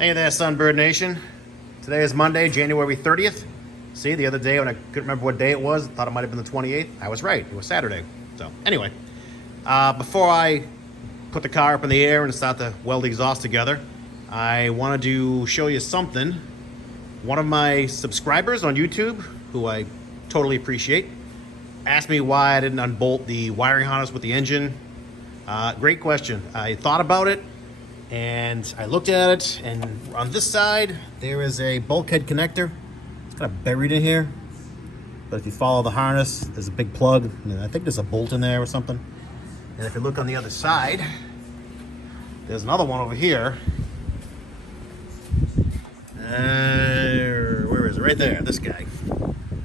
Hey there, Sunbird Nation. Today is Monday, January 30th. See, the other day when I couldn't remember what day it was, thought it might have been the 28th. I was right, it was Saturday. So, anyway, before I put the car up in the air and start to weld the exhaust together, I wanted to show you something. One of my subscribers on YouTube, who I totally appreciate, asked me why I didn't unbolt the wiring harness with the engine. Great question. I thought about it, and I looked at it, and on this side, there is a bulkhead connector. It's kind of buried in here. But if you follow the harness, there's a big plug, and I think there's a bolt in there or something. And if you look on the other side, there's another one over here. Where is it? Right there, this guy.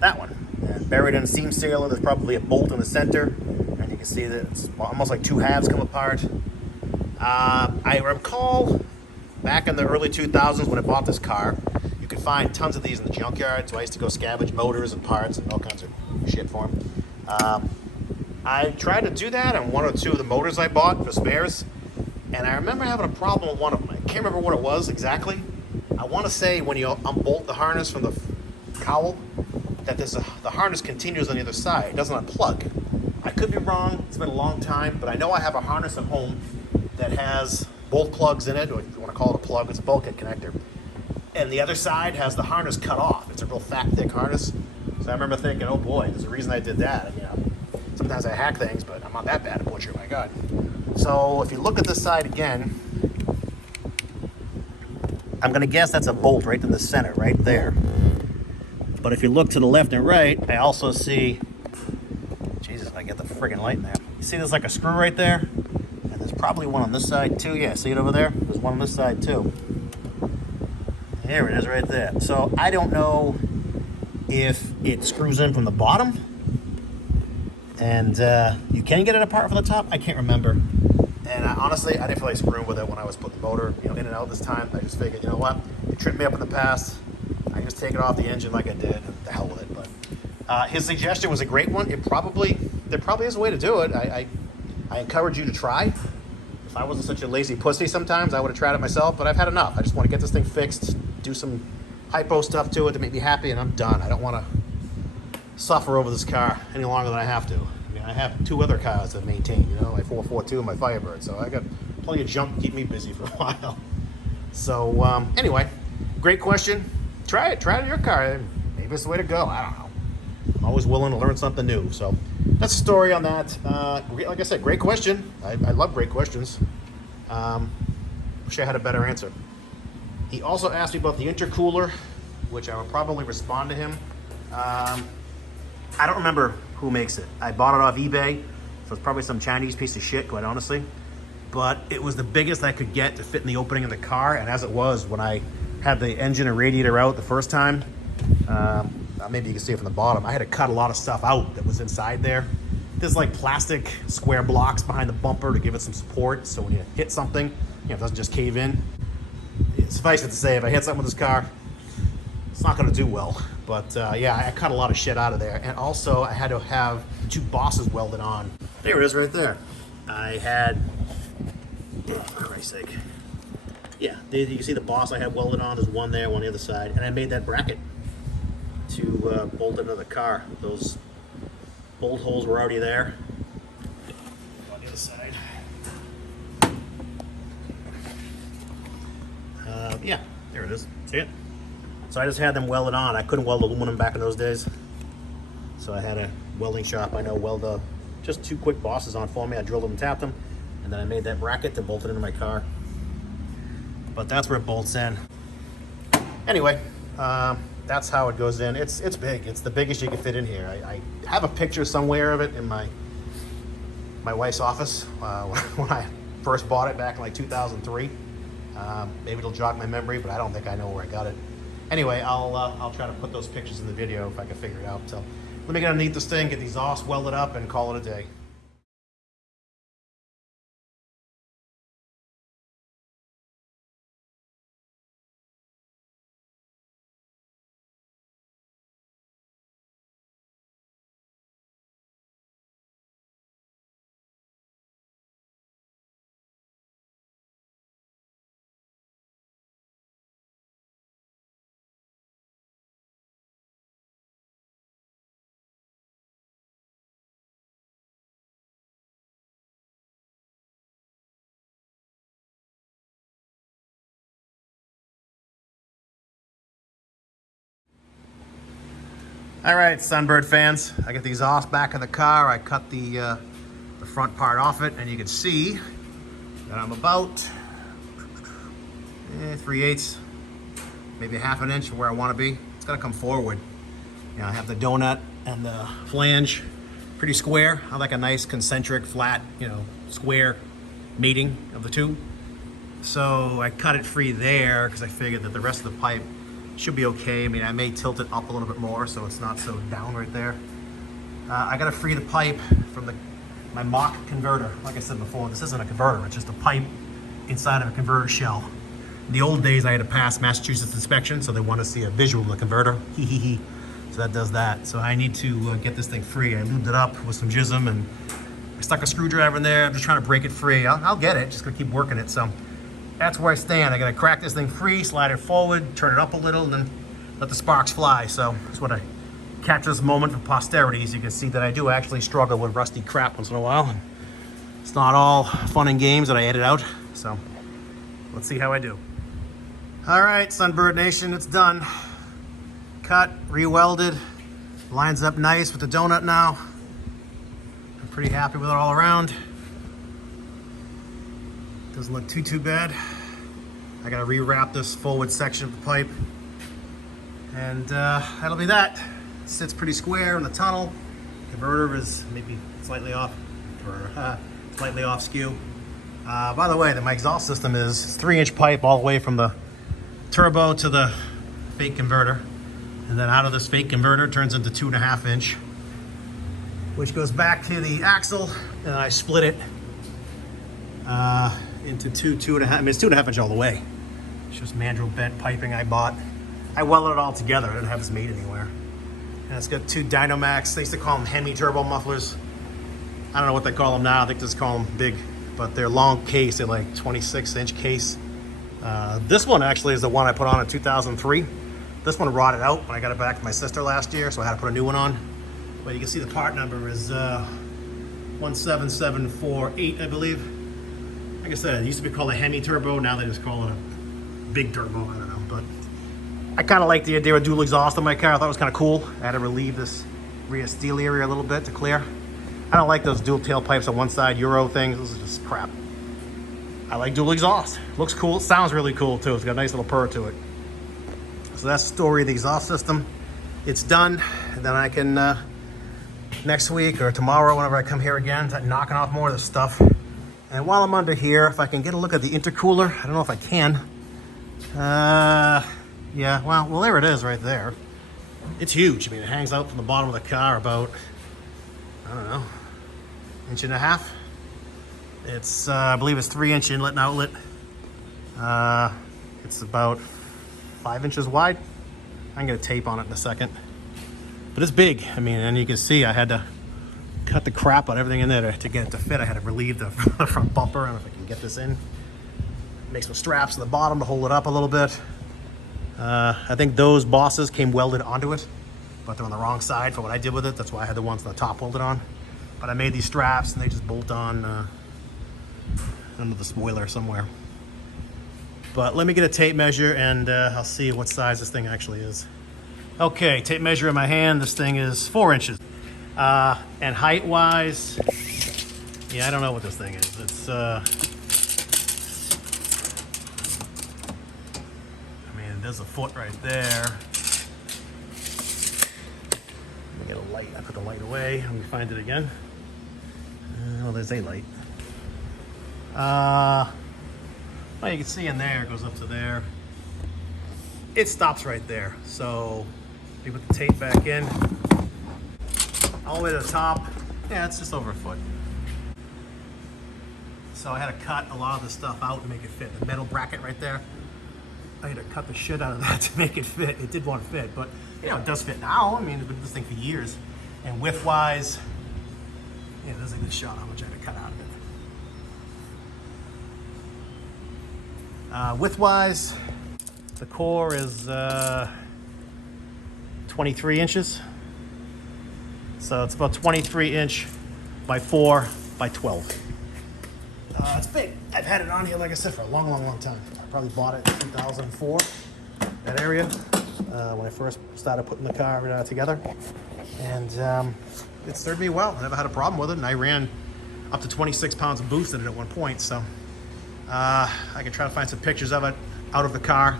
That one. And buried in a seam sealer, there's probably a bolt in the center. And you can see that it's almost like two halves come apart. I recall back in the early 2000s when I bought this car, you could find tons of these in the junkyard, so I used to go scavenge motors and parts and all kinds of shit for them. I tried to do that on one or two of the motors I bought for spares, and I remember having a problem with one of them. I can't remember what it was exactly. I want to say when you unbolt the harness from the cowl, that the harness continues on the other side. It doesn't unplug. I could be wrong. It's been a long time, but I know I have a harness at home that has both plugs in it, or if you want to call it a plug, it's a bulkhead connector. And the other side has the harness cut off. It's a real fat, thick harness. So I remember thinking, oh boy, there's a reason I did that. You know, sometimes I hack things, but I'm not that bad a butcher, my God. So if you look at this side again, I'm gonna guess that's a bolt right in the center, right there. But if you look to the left and right, I also see, Jesus, I get the friggin' light in there. You see there's like a screw right there? And there's probably one on this side too. Yeah, see it over there? There's one on this side too. There it is right there. So I don't know if it screws in from the bottom and you can get it apart from the top. I can't remember. And honestly, I didn't feel like screwing with it when I was putting the motor, in and out this time. I just figured, you know what? It tripped me up in the past. I can just take it off the engine like I did, and the hell with it. But his suggestion was a great one. There probably is a way to do it. I encourage you to try. If I wasn't such a lazy pussy sometimes, I would have tried it myself, but I've had enough. I just want to get this thing fixed, do some hypo stuff to it to make me happy, and I'm done. I don't want to suffer over this car any longer than I have to. I mean, I have two other cars to maintain, my 442 and my Firebird, so I got plenty of junk to keep me busy for a while. So anyway, great question. Try it in your car. Maybe it's the way to go. I don't know. I'm always willing to learn something new. So that's the story on that. Like I said, great question. I love great questions. Wish I had a better answer. He also asked me about the intercooler, which I will probably respond to him. I don't remember who makes it. I bought it off eBay, so it's probably some Chinese piece of shit, quite honestly. But it was the biggest I could get to fit in the opening of the car, and as it was, when I had the engine and radiator out the first time, maybe you can see it from the bottom, I had to cut a lot of stuff out that was inside there. There's like plastic square blocks behind the bumper to give it some support, so when you hit something, it doesn't just cave in. Suffice it to say, if I hit something with this car, it's not going to do well. But yeah, I cut a lot of shit out of there. And also, I had to have two bosses welded on. There it is right there. I had, for Christ's sake. Yeah, you can see the boss I had welded on. There's one there, one on the other side. And I made that bracket to bolt into the car. Those bolt holes were already there. On the other side. Yeah, there it is. See it? So I just had them welded on. I couldn't weld aluminum back in those days. So I had a welding shop I know weld just two quick bosses on for me. I drilled them and tapped them. And then I made that bracket to bolt it into my car. But that's where it bolts in. Anyway, that's how it goes in. It's big. It's the biggest you can fit in here. I have a picture somewhere of it in my wife's office when I first bought it back in like 2003. Maybe it'll jog my memory, but I don't think I know where I got it. Anyway, I'll try to put those pictures in the video if I can figure it out. So let me get underneath this thing, get the exhaust welded up, and call it a day. All right, Sunbird fans, I got the exhaust back in the car. I cut the front part off it, and you can see that I'm about 3/8, maybe ½ an inch from where I want to be. It's gonna come forward. You know, I have the donut and the flange pretty square. I like a nice concentric, flat, you know, square mating of the two. So I cut it free there because I figured that the rest of the pipe should be okay. I mean, I may tilt it up a little bit more so it's not so down right there. I gotta free the pipe from my mock converter. Like I said before, this isn't a converter, it's just a pipe inside of a converter shell. In the old days, I had to pass Massachusetts inspection, so they want to see a visual of the converter. So that does that. So I need to get this thing free. I lubed it up with some jism and I stuck a screwdriver in there. I'm just trying to break it free. I'll get it, just gonna keep working it. So that's where I stand. I gotta crack this thing free, slide it forward, turn it up a little, and then let the sparks fly. So that's what I capture this moment for posterity, so you can see that I do actually struggle with rusty crap once in a while. It's not all fun and games that I edit out. So let's see how I do. All right, Sunbird Nation, it's done. Cut, re-welded, lines up nice with the donut now. I'm pretty happy with it all around. Doesn't look too bad. I gotta rewrap this forward section of the pipe. And that'll be that. It sits pretty square in the tunnel. Converter is maybe slightly off, slightly off skew. By the way, my exhaust system is 3-inch pipe all the way from the turbo to the fake converter. And then out of this fake converter turns into 2.5 inch, which goes back to the axle, and I split it into 2.5. I mean, it's 2.5 inch all the way. It's just mandrel bent piping I bought. I welded it all together. I didn't have this made anywhere. And it's got 2 Dynamax. They used to call them Hemi turbo mufflers. I don't know what they call them now. I think they just call them big, but they're long case. They're like 26-inch case. This one actually is the one I put on in 2003. This one rotted out when I got it back from my sister last year, so I had to put a new one on. But you can see the part number is 17748, I believe. Like I said, it used to be called a Hemi turbo. Now they just call it a big turbo. I don't know, but I kind of like the idea of dual exhaust on my car. I thought it was kind of cool. I had to relieve this rear steel area a little bit to clear. I don't like those dual tailpipes on one side Euro things. This is just crap. I like dual exhaust. Looks cool. It sounds really cool too. It's got a nice little purr to it. So that's the story of the exhaust system. It's done. And then I can, next week or tomorrow, whenever I come here again, start knocking off more of this stuff. And while I'm under here, if I can get a look at the intercooler, I don't know if I can. Yeah, well, there it is right there. It's huge. I mean, it hangs out from the bottom of the car about, I don't know, 1.5 inches. It's, I believe it's 3-inch inlet and outlet. It's about 5 inches wide. I'm gonna tape on it in a second. But it's big. I mean, and you can see I had to cut the crap out of everything in there to get it to fit. I had to relieve the front bumper. I don't know if I can get this in. Make some straps at the bottom to hold it up a little bit. I think those bosses came welded onto it, but they're on the wrong side for what I did with it. That's why I had the ones on the top welded on. But I made these straps and they just bolt on under the spoiler somewhere. But let me get a tape measure and I'll see what size this thing actually is. Okay, tape measure in my hand. This thing is 4 inches. And height wise, yeah, I don't know what this thing is. It's, I mean, there's a foot right there. Let me get a light. I put the light away. Let me find it again. Oh, there's a light. Well, you can see in there, it goes up to there. It stops right there. So you put the tape back in, all the way to the top. Yeah, it's just over a foot. So I had to cut a lot of the stuff out to make it fit. The metal bracket right there, I had to cut the shit out of that to make it fit. It did want to fit, but you know, it does fit now. I mean, I've been doing this thing for years. And width-wise, yeah, there's a good shot how much I had to cut out of it. Width-wise, the core is 23 inches. So it's about 23 inch by 4 by 12. It's big. I've had it on here, like I said, for a long time. I probably bought it in 2004, that area. when I first started putting the car together. And it served me well. I never had a problem with it, and I ran up to 26 pounds of boost in it at one point. So I can try to find some pictures of it out of the car.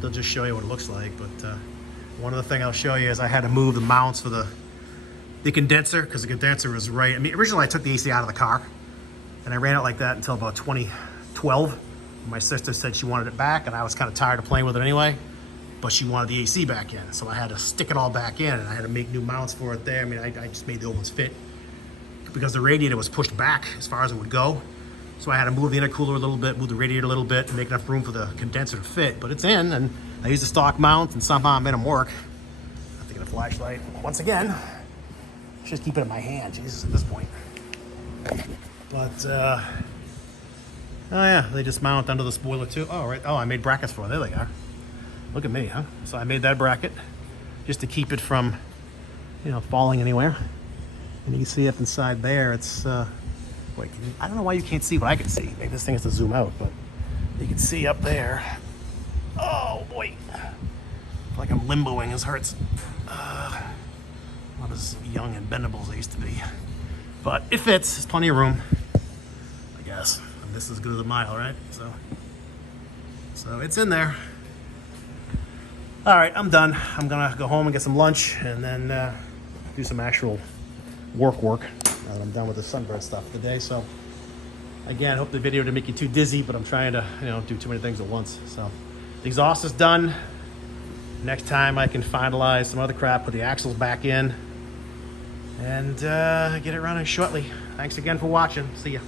They'll just show you what it looks like. But one other thing I'll show you is I had to move the mounts for the condenser, because the condenser was right. I mean, originally I took the AC out of the car, and I ran it like that until about 2012. My sister said she wanted it back, and I was kind of tired of playing with it anyway, but she wanted the AC back in. So I had to stick it all back in, and I had to make new mounts for it there. I mean, I just made the old ones fit because the radiator was pushed back as far as it would go. So I had to move the intercooler a little bit, move the radiator a little bit, and make enough room for the condenser to fit. But it's in, and I used the stock mount, and somehow I made them work. I have to get a flashlight. Once again, just keep it in my hand, Jesus, at this point. But, oh yeah, they just mount under the spoiler too. Oh, right. Oh, I made brackets for it. There they are. Look at me, huh? So I made that bracket just to keep it from, you know, falling anywhere. And you can see up inside there, it's, wait, I don't know why you can't see what I can see. Maybe this thing has to zoom out, but you can see up there. Oh, boy. I feel like I'm limboing. This hurts. Not as young and bendable as I used to be. But it fits. There's plenty of room, I guess. And this is as good as a mile, right? So it's in there. All right, I'm done. I'm gonna go home and get some lunch, and then do some actual work. Now that I'm done with the Sunbird stuff today. So again, I hope the video didn't make you too dizzy, but I'm trying to, you know, do too many things at once. So the exhaust is done. Next time I can finalize some other crap, put the axles back in, and get it running shortly. Thanks again for watching. See ya.